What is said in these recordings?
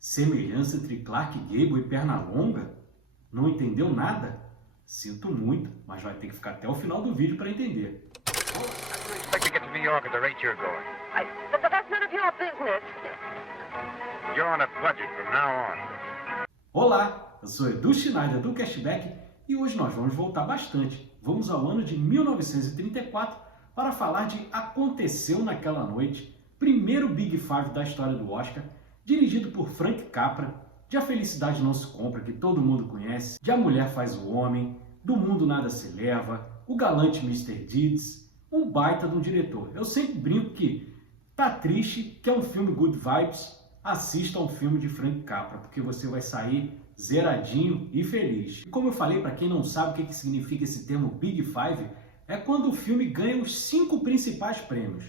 Semelhança entre Clark Gable e Pernalonga? Não entendeu nada? Sinto muito, mas vai ter que ficar até o final do vídeo para entender. Expect to get to New York at the rate you're going. But that's none of your business. You're on a budget from now on. Olá, eu sou Edu Schneider do Cashback e hoje nós vamos voltar bastante. Vamos ao ano de 1934 para falar de Aconteceu Naquela Noite, primeiro Big Five da história do Oscar, dirigido por Frank Capra, de A Felicidade Não Se Compra, que todo mundo conhece, de A Mulher Faz o Homem, Do Mundo Nada Se Leva, O Galante Mr. Deeds, um baita de um diretor. Eu sempre brinco que tá triste, que é um filme good vibes, assista a um filme de Frank Capra, porque você vai sair zeradinho e feliz. E como eu falei, para quem não sabe o que significa esse termo Big Five, é quando o filme ganha os 5 principais prêmios.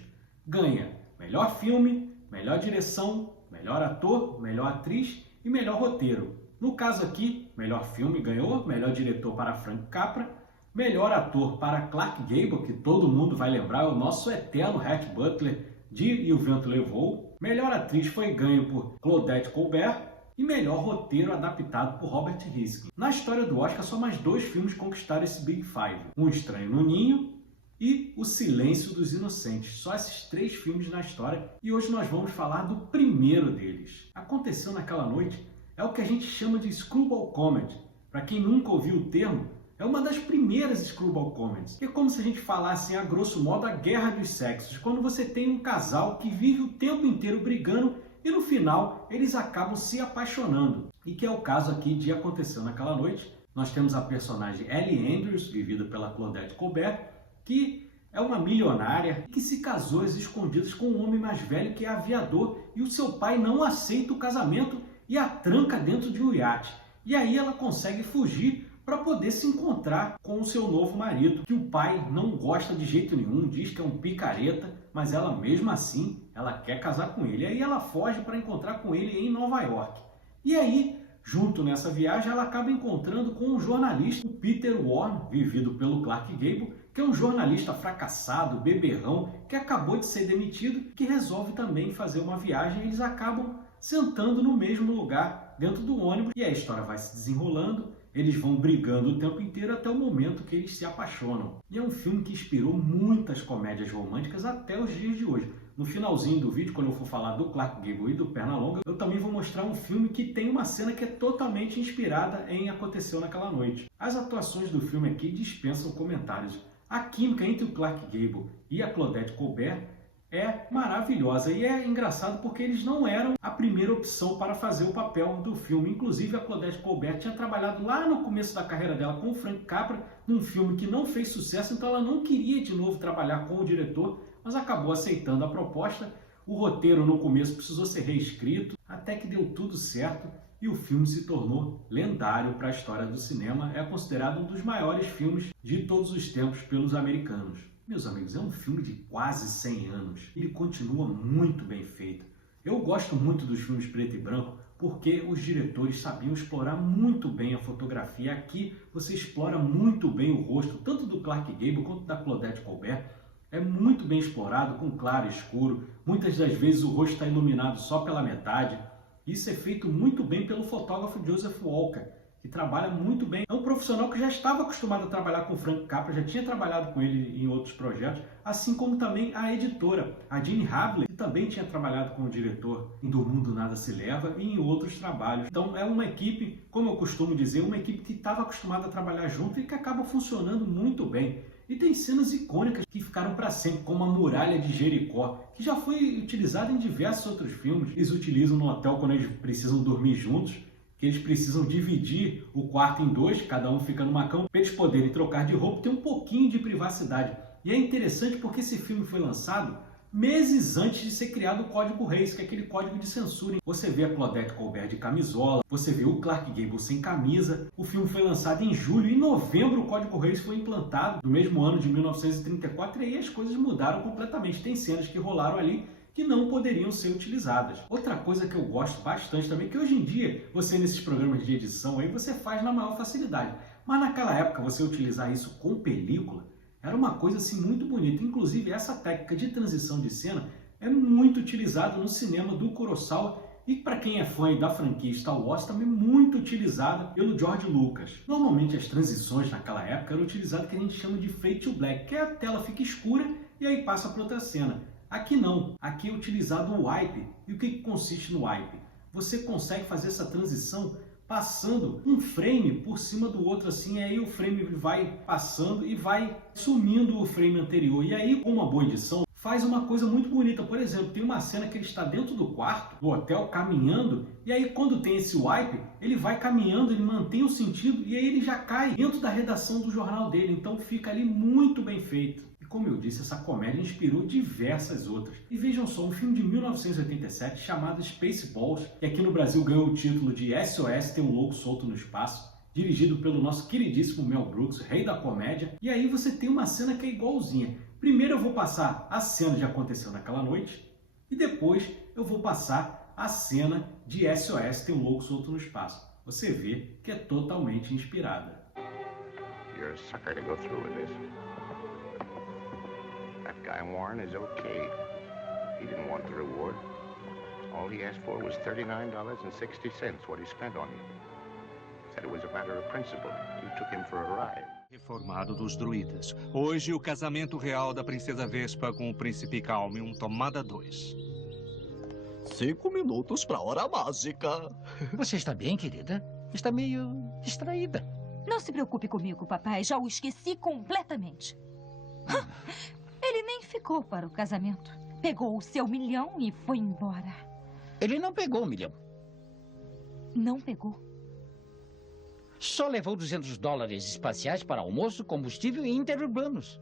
Ganha melhor filme, melhor direção, melhor ator, melhor atriz e melhor roteiro. No caso aqui, melhor filme ganhou, melhor diretor para Frank Capra, melhor ator para Clark Gable, que todo mundo vai lembrar, é o nosso eterno Rhett Butler de E o Vento Levou. Melhor atriz foi ganho por Claudette Colbert e melhor roteiro adaptado por Robert Riskin. Na história do Oscar, só mais 2 filmes conquistaram esse Big Five. Um Estranho no Ninho e O Silêncio dos Inocentes. Só esses 3 filmes na história e hoje nós vamos falar do primeiro deles. Aconteceu Naquela Noite é o que a gente chama de Screwball Comedy. Para quem nunca ouviu o termo, é uma das primeiras Screwball Comedies. É como se a gente falasse, a grosso modo, a guerra dos sexos. Quando você tem um casal que vive o tempo inteiro brigando e no final eles acabam se apaixonando. E que é o caso aqui de Aconteceu Naquela Noite. Nós temos a personagem Ellie Andrews, vivida pela Claudette Colbert, que é uma milionária que se casou às escondidas com um homem mais velho que é aviador e o seu pai não aceita o casamento e a tranca dentro de um iate. E aí ela consegue fugir para poder se encontrar com o seu novo marido, que o pai não gosta de jeito nenhum, diz que é um picareta, mas ela mesmo assim, ela quer casar com ele. E aí ela foge para encontrar com ele em Nova York. E aí, junto nessa viagem, ela acaba encontrando com um jornalista, o Peter Warne, vivido pelo Clark Gable, que é um jornalista fracassado, beberrão, que acabou de ser demitido, que resolve também fazer uma viagem. Eles acabam sentando no mesmo lugar, dentro do ônibus, e a história vai se desenrolando. Eles vão brigando o tempo inteiro até o momento que eles se apaixonam. E é um filme que inspirou muitas comédias românticas até os dias de hoje. No finalzinho do vídeo, quando eu for falar do Clark Gable e do Pernalonga, eu também vou mostrar um filme que tem uma cena que é totalmente inspirada em Aconteceu Naquela Noite. As atuações do filme aqui dispensam comentários. A química entre o Clark Gable e a Claudette Colbert é maravilhosa e é engraçado porque eles não eram a primeira opção para fazer o papel do filme. Inclusive a Claudette Colbert tinha trabalhado lá no começo da carreira dela com o Frank Capra num filme que não fez sucesso, então ela não queria de novo trabalhar com o diretor, mas acabou aceitando a proposta. O roteiro no começo precisou ser reescrito, até que deu tudo certo e o filme se tornou lendário para a história do cinema. É considerado um dos maiores filmes de todos os tempos pelos americanos. Meus amigos, é um filme de quase 100 anos. Ele continua muito bem feito. Eu gosto muito dos filmes preto e branco porque os diretores sabiam explorar muito bem a fotografia. Aqui você explora muito bem o rosto, tanto do Clark Gable quanto da Claudette Colbert. É muito bem explorado, com claro e escuro. Muitas das vezes o rosto está iluminado só pela metade. Isso é feito muito bem pelo fotógrafo Joseph Walker, que trabalha muito bem. É um profissional que já estava acostumado a trabalhar com Frank Capra, já tinha trabalhado com ele em outros projetos, assim como também a editora, a Jean Habley, que também tinha trabalhado com o diretor em Do Mundo Nada Se Leva e em outros trabalhos. Então é uma equipe, como eu costumo dizer, uma equipe que estava acostumada a trabalhar junto e que acaba funcionando muito bem. E tem cenas icônicas que ficaram para sempre, como a Muralha de Jericó, que já foi utilizada em diversos outros filmes. Eles utilizam no hotel quando eles precisam dormir juntos, que eles precisam dividir o quarto em 2, cada um fica numa cama, para eles poderem trocar de roupa, ter um pouquinho de privacidade. E é interessante porque esse filme foi lançado meses antes de ser criado o Código Reis, que é aquele código de censura. Você vê a Claudette Colbert de camisola, você vê o Clark Gable sem camisa. O filme foi lançado em julho e em novembro o Código Reis foi implantado, no mesmo ano de 1934, e aí as coisas mudaram completamente. Tem cenas que rolaram ali que não poderiam ser utilizadas. Outra coisa que eu gosto bastante também, que hoje em dia, você nesses programas de edição aí, você faz na maior facilidade. Mas naquela época, você utilizar isso com película, era uma coisa assim muito bonita. Inclusive, essa técnica de transição de cena é muito utilizada no cinema do Kurosawa e para quem é fã da franquia Star Wars, também muito utilizada pelo George Lucas. Normalmente as transições naquela época eram utilizadas o que a gente chama de fade to black, que a tela fica escura e aí passa para outra cena. Aqui não, aqui é utilizado o wipe. E o que consiste no wipe? Você consegue fazer essa transição passando um frame por cima do outro assim, aí o frame vai passando e vai sumindo o frame anterior. E aí, com uma boa edição, faz uma coisa muito bonita. Por exemplo, tem uma cena que ele está dentro do quarto, do hotel, caminhando, e aí quando tem esse wipe, ele vai caminhando, ele mantém o sentido, e aí ele já cai dentro da redação do jornal dele. Então fica ali muito bem feito. E como eu disse, essa comédia inspirou diversas outras. E vejam só, um filme de 1987 chamado Spaceballs, que aqui no Brasil ganhou o título de SOS Tem um Louco Solto no Espaço, dirigido pelo nosso queridíssimo Mel Brooks, rei da comédia. E aí você tem uma cena que é igualzinha. Primeiro eu vou passar a cena de Aconteceu Naquela Noite e depois eu vou passar a cena de SOS Tem um Louco Solto no Espaço. Você vê que é totalmente inspirada. You're a sucker to go through with this. That guy Warren is okay. He didn't want the reward. All he asked for was $39.60, what he spent on you. Said it was a matter of principle. You took him for a ride. Reformado dos druidas. Hoje, o casamento real da princesa Vespa com o príncipe Calmium, tomada 2. 5 minutos para a hora mágica. Você está bem, querida? Está meio distraída. Não se preocupe comigo, papai. Já o esqueci completamente. Ele nem ficou para o casamento. Pegou o seu milhão e foi embora. Ele não pegou 1 milhão. Não pegou. Só levou $200 espaciais para almoço, combustível e interurbanos.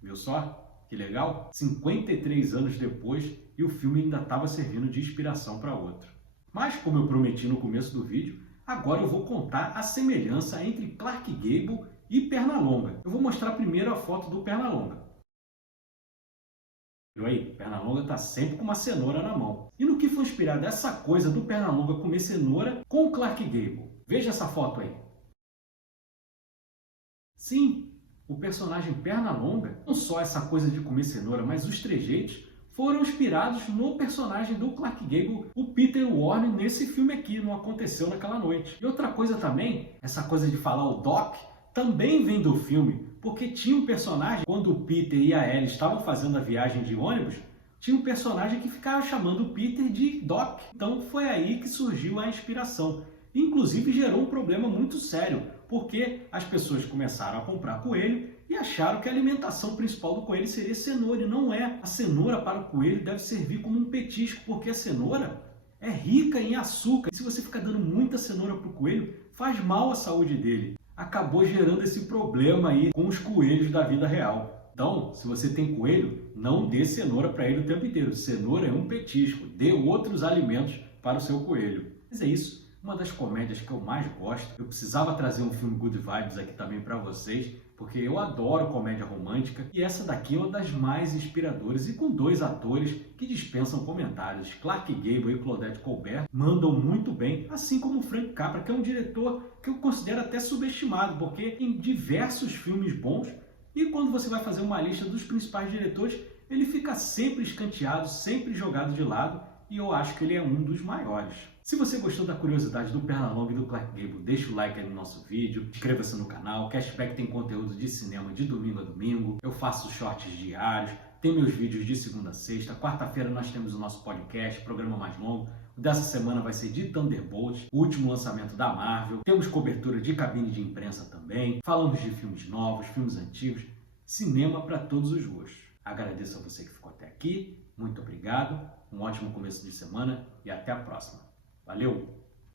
Viu só? Que legal? 53 anos depois e o filme ainda estava servindo de inspiração para outro. Mas, como eu prometi no começo do vídeo, agora eu vou contar a semelhança entre Clark Gable e Pernalonga. Eu vou mostrar primeiro a foto do Pernalonga. Viu aí? Pernalonga está sempre com uma cenoura na mão. E no que foi inspirada essa coisa do Pernalonga comer cenoura com o Clark Gable? Veja essa foto aí. Sim, o personagem Pernalonga, não só essa coisa de comer cenoura, mas os trejeitos foram inspirados no personagem do Clark Gable, o Peter Warren, nesse filme aqui, Não Aconteceu Naquela Noite. E outra coisa também, essa coisa de falar o Doc, também vem do filme, porque tinha um personagem, quando o Peter e a Ellie estavam fazendo a viagem de ônibus, tinha um personagem que ficava chamando o Peter de Doc. Então foi aí que surgiu a inspiração. Inclusive gerou um problema muito sério, porque as pessoas começaram a comprar coelho e acharam que a alimentação principal do coelho seria cenoura, e não é. A cenoura para o coelho deve servir como um petisco, porque a cenoura é rica em açúcar. E se você ficar dando muita cenoura para o coelho, faz mal à saúde dele. Acabou gerando esse problema aí com os coelhos da vida real. Então, se você tem coelho, não dê cenoura para ele o tempo inteiro. Cenoura é um petisco, dê outros alimentos para o seu coelho. Mas é isso, uma das comédias que eu mais gosto. Eu precisava trazer um filme Good Vibes aqui também para vocês, porque eu adoro comédia romântica e essa daqui é uma das mais inspiradoras e com 2 atores que dispensam comentários. Clark Gable e Claudette Colbert mandam muito bem, assim como Frank Capra, que é um diretor que eu considero até subestimado, porque tem diversos filmes bons e quando você vai fazer uma lista dos principais diretores, ele fica sempre escanteado, sempre jogado de lado, e eu acho que ele é um dos maiores. Se você gostou da curiosidade do Pernalonga e do Clark Gable, deixa o like aí no nosso vídeo, inscreva-se no canal. O Cashback tem conteúdo de cinema de domingo a domingo, eu faço shorts diários, tem meus vídeos de segunda a sexta, quarta-feira nós temos o nosso podcast, programa mais longo. O dessa semana vai ser de Thunderbolts, o último lançamento da Marvel. Temos cobertura de cabine de imprensa também, falamos de filmes novos, filmes antigos, cinema para todos os gostos. Agradeço a você que ficou até aqui, muito obrigado, um ótimo começo de semana e até a próxima. Valeu!